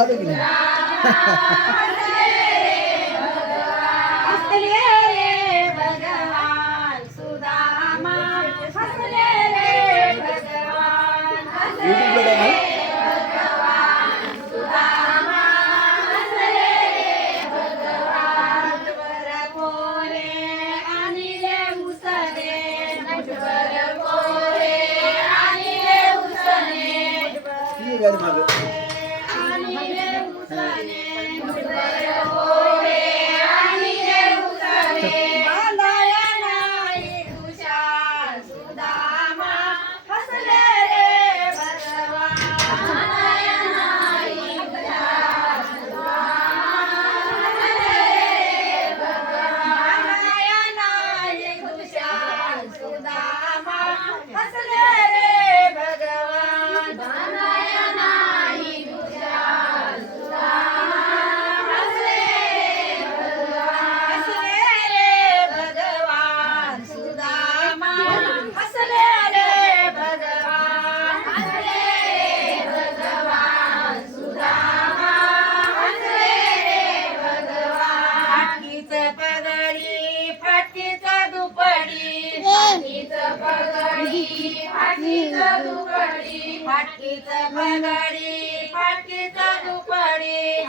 आवाज आहे की Obrigado, Mabel. Amen. फाटकीचं दुपडी फाटकीचं पगडी फाटकीचं दुपडी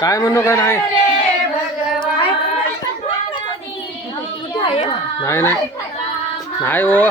काय म्हणू काय नाही? नाही नाही. हो.